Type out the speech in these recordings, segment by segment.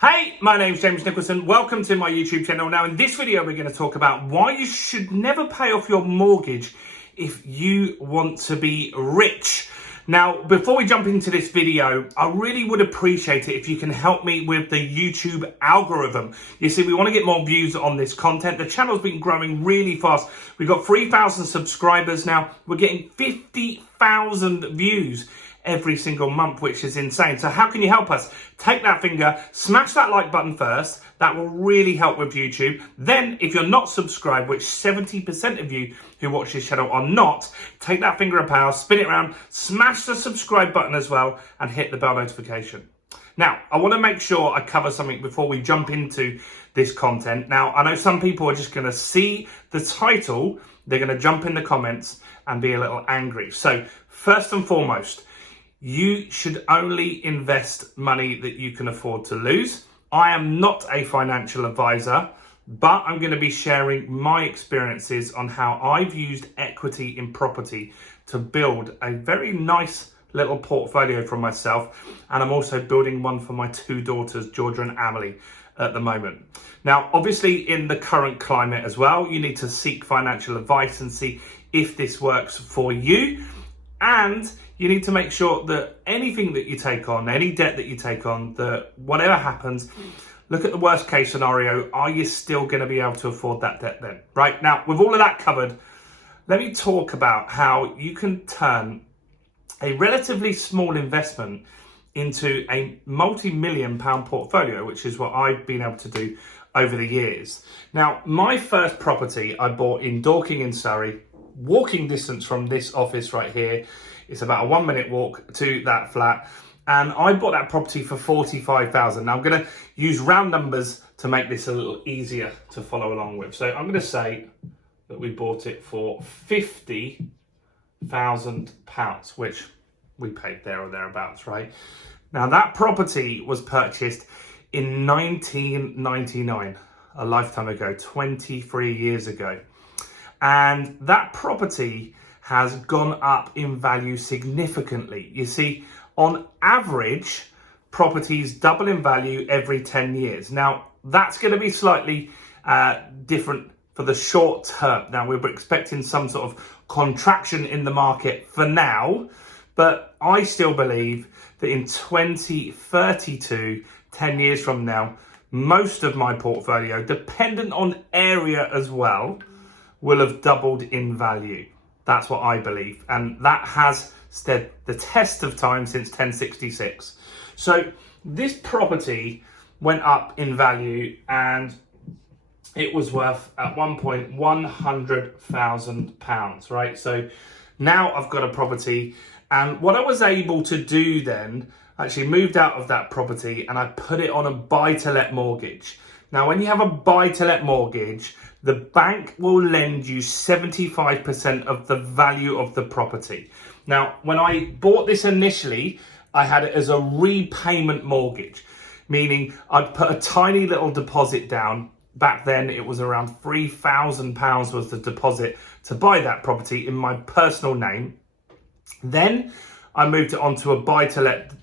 Hey, my name's James Nicholson. Welcome to my YouTube channel. Now, in this video, we're going to talk about why you should never pay off your mortgage if you want to be rich. Now, before we jump into this video, I really would appreciate it if you can help me with the YouTube algorithm. You see, we want to get more views on this content. The channel's been growing really fast. We've got 3,000 subscribers now. We're getting 50,000 views every single month, which is insane. So how can you help us? Take that finger, smash that like button first. That will really help with YouTube. Then if you're not subscribed, which 70% of you who watch this channel are not, take that finger of power, spin it around, smash the subscribe button as well, and hit the bell notification. Now, I want to make sure I cover something before we jump into this content. Now, I know some people are just going to see the title, they're going to jump in the comments and be a little angry. So first and foremost, you should only invest money that you can afford to lose. I am not a financial advisor, but I'm going to be sharing my experiences on how I've used equity in property to build a very nice little portfolio for myself. And I'm also building one for my two daughters, Georgia and Emily, at the moment. Now, obviously in the current climate as well, you need to seek financial advice and see if this works for you. And you need to make sure that anything that you take on, any debt that you take on, that whatever happens, look at the worst case scenario. Are you still going to be able to afford that debt then? Right now, with all of that covered, let me talk about how you can turn a relatively small investment into a multi-million pound portfolio, which is what I've been able to do over the years. Now, my first property I bought in Dorking in Surrey, walking distance from this office right here. It's about a 1-minute walk to that flat. And I bought that property for 45,000. Now I'm going to use round numbers to make this a little easier to follow along with. So I'm going to say that we bought it for £50,000, which we paid there or thereabouts, right? Now that property was purchased in 1999, a lifetime ago, 23 years ago. And that property has gone up in value significantly. You see, on average, properties double in value every 10 years. Now, that's going to be slightly different for the short term. Now, we're expecting some sort of contraction in the market for now, but I still believe that in 2032, 10 years from now, most of my portfolio, dependent on area as well, will have doubled in value. That's what I believe. And that has stood the test of time since 1066. So this property went up in value and it was worth at one point £100,000, right? So now I've got a property, and what I was able to do then, actually moved out of that property and I put it on a buy-to-let mortgage. Now, when you have a buy-to-let mortgage, the bank will lend you 75% of the value of the property. Now, when I bought this initially, I had it as a repayment mortgage, meaning I'd put a tiny little deposit down. Back then, it was around £3,000 was the deposit to buy that property in my personal name. Then I moved it onto a buy-to-let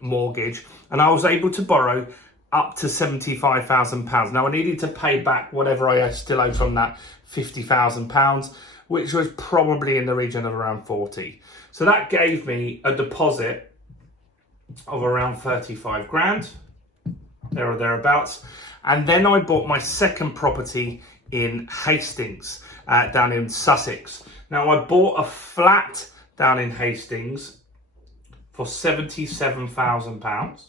mortgage, and I was able to borrow up to £75,000. Now I needed to pay back whatever I still owed from that £50,000, which was probably in the region of around 40. So that gave me a deposit of around 35 grand, there or thereabouts. And then I bought my second property in Hastings, down in Sussex. Now I bought a flat down in Hastings for £77,000.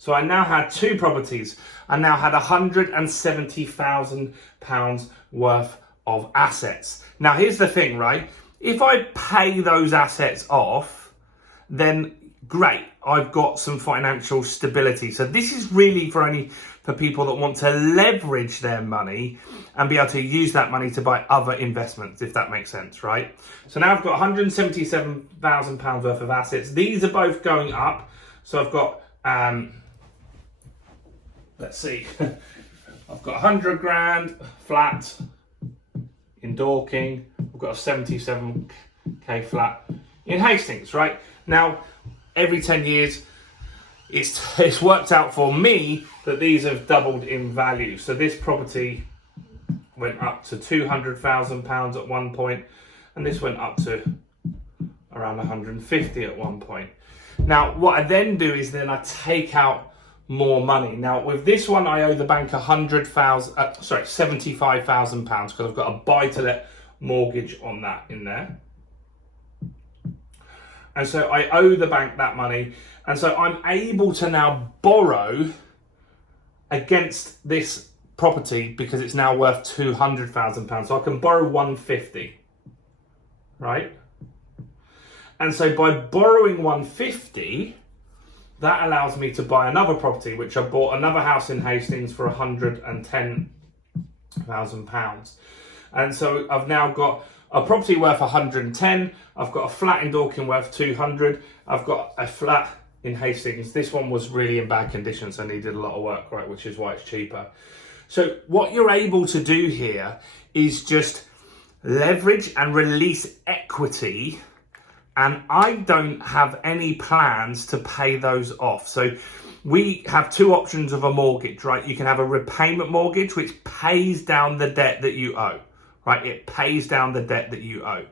So I now had two properties. I now had £170,000 worth of assets. Now here's the thing, right? If I pay those assets off, then great, I've got some financial stability. So this is really for people that want to leverage their money and be able to use that money to buy other investments, if that makes sense, right? So now I've got £177,000 worth of assets. These are both going up. So I've got let's see, I've got 100 grand flat in Dorking. I've got a 77k flat in Hastings, right? Now, every 10 years, it's worked out for me that these have doubled in value. So this property went up to £200,000 at one point, and this went up to around 150 at one point. Now, what I then do is then I take out more money. Now, with this one, I owe the bank £75,000 because I've got a buy-to-let mortgage on that in there. And so I owe the bank that money. And so I'm able to now borrow against this property because it's now worth £200,000. So I can borrow 150, right? And so by borrowing 150, that allows me to buy another property, which I bought another house in Hastings for £110,000. And so I've now got a property worth 110. I've got a flat in Dorking worth 200. I've got a flat in Hastings. This one was really in bad condition, so needed a lot of work, right? Which is why it's cheaper. So what you're able to do here is just leverage and release equity. And I don't have any plans to pay those off. So we have two options of a mortgage, right? You can have a repayment mortgage, which pays down the debt that you owe, right? It pays down the debt that you owe.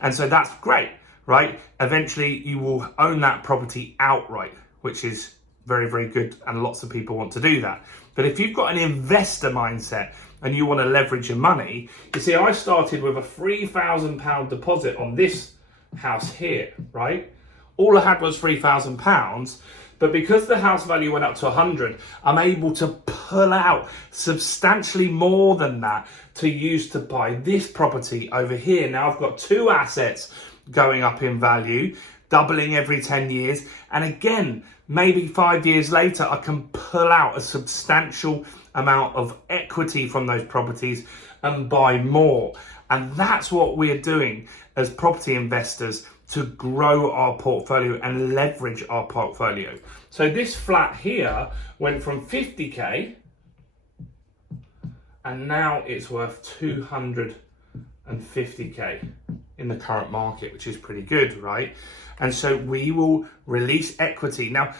And so that's great, right? Eventually you will own that property outright, which is very, very good. And lots of people want to do that. But if you've got an investor mindset and you want to leverage your money, you see, I started with a £3,000 deposit on this house here, right? All I had was £3,000, but because the house value went up to 100, I'm able to pull out substantially more than that to use to buy this property over here. Now I've got two assets going up in value, doubling every 10 years. And again, maybe 5 years later, I can pull out a substantial amount of equity from those properties and buy more. And that's what we're doing as property investors to grow our portfolio and leverage our portfolio. So this flat here went from 50k and now it's worth 250k in the current market, which is pretty good, right? And so we will release equity. Now,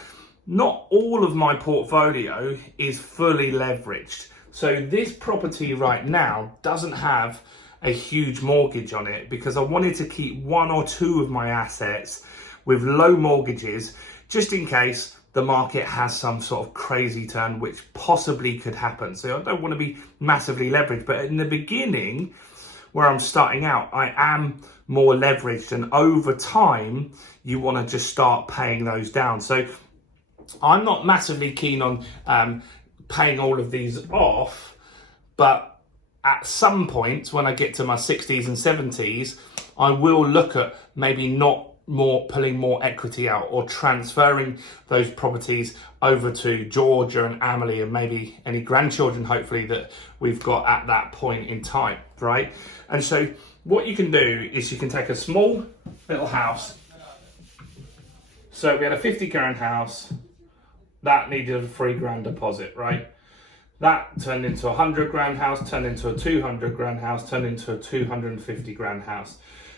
not all of my portfolio is fully leveraged. So this property right now doesn't have a huge mortgage on it because I wanted to keep one or two of my assets with low mortgages just in case the market has some sort of crazy turn, which possibly could happen. So I don't want to be massively leveraged, but in the beginning where I'm starting out, I am more leveraged, and over time you want to just start paying those down. So I'm not massively keen on paying all of these off, but at some point when I get to my 60s and 70s, I will look at maybe pulling more equity out or transferring those properties over to Georgia and Emily and maybe any grandchildren, hopefully, that we've got at that point in time, right? And so what you can do is you can take a small little house. So we had a 50 grand house that needed a £3,000 deposit, right? That turned into a 100 grand house, turned into a 200 grand house, turned into a 250 grand house.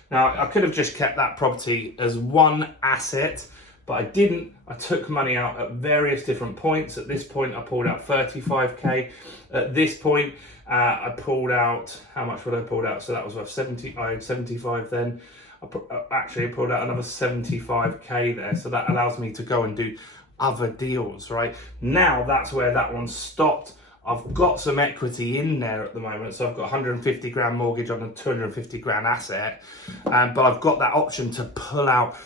Now, I could have just kept that property as one asset, but I didn't. I took money out at various different points. At this point, I pulled out 35k. At this point, I pulled out, how much would I pulled out? So that was worth 70, I had 75 then. I pulled out another 75k there. So that allows me to go and do other deals, right? Now, that's where that one stopped. I've got some equity in there at the moment, so I've got 150 grand mortgage on a 250 grand asset, but I've got that option to pull out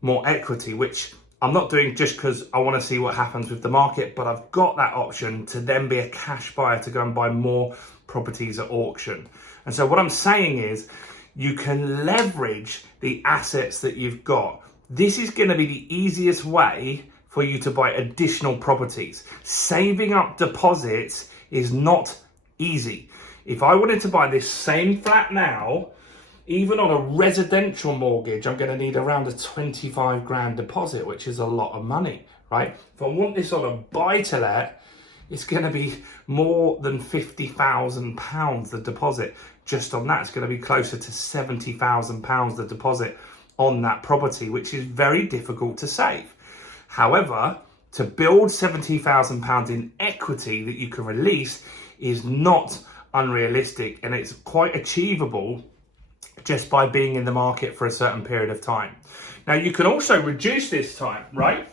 more equity, which I'm not doing just because I want to see what happens with the market, but I've got that option to then be a cash buyer to go and buy more properties at auction. And so what I'm saying is you can leverage the assets that you've got. This is going to be the easiest way for you to buy additional properties. Saving up deposits is not easy. If I wanted to buy this same flat now, even on a residential mortgage, I'm gonna need around a 25 grand deposit, which is a lot of money, right? If I want this on a buy-to-let, it's gonna be more than £50,000, the deposit. Just on that, it's gonna be closer to £70,000, the deposit on that property, which is very difficult to save. However, to build £70,000 in equity that you can release is not unrealistic, and it's quite achievable just by being in the market for a certain period of time. Now, you can also reduce this time, right?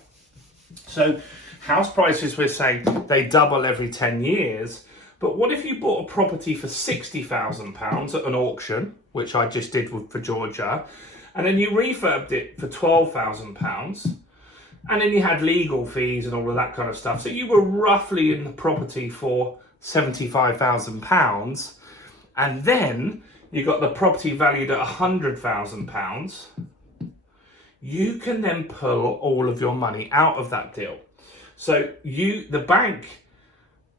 So house prices, we're saying they double every 10 years. But what if you bought a property for £60,000 at an auction, which I just did for Georgia, and then you refurbed it for £12,000, and then you had legal fees and all of that kind of stuff. So you were roughly in the property for £75,000, and then you got the property valued at £100,000. You can then pull all of your money out of that deal. So the bank,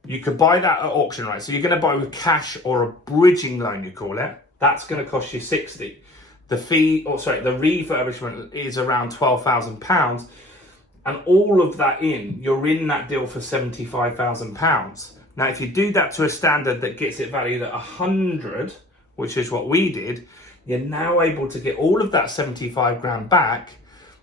you could buy that at auction, right? So you're going to buy with cash or a bridging loan, you call it. That's going to cost you 60. The refurbishment is around £12,000. And all of that you're in that deal for £75,000. Now, if you do that to a standard that gets it valued at 100, which is what we did, you're now able to get all of that 75 grand back,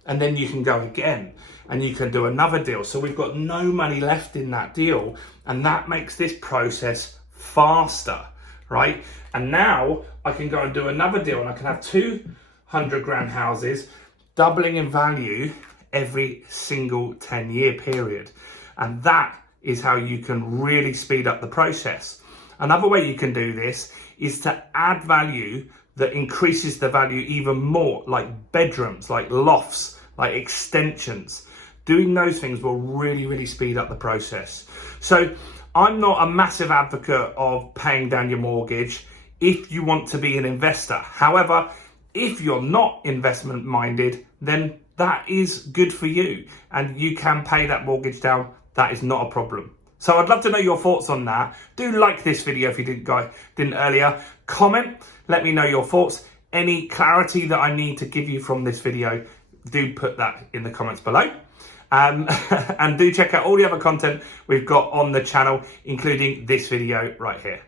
and then you can go again and you can do another deal. So we've got no money left in that deal, and that makes this process faster, right? And now I can go and do another deal, and I can have 200 grand houses doubling in value every single 10-year period. And that is how you can really speed up the process. Another way you can do this is to add value that increases the value even more, like bedrooms, like lofts, like extensions. Doing those things will really, really speed up the process. So I'm not a massive advocate of paying down your mortgage if you want to be an investor. However, if you're not investment minded, then that is good for you, and you can pay that mortgage down. That is not a problem. So I'd love to know your thoughts on that. Do like this video if you didn't earlier. Comment, let me know your thoughts. Any clarity that I need to give you from this video, do put that in the comments below. And do check out all the other content we've got on the channel, including this video right here.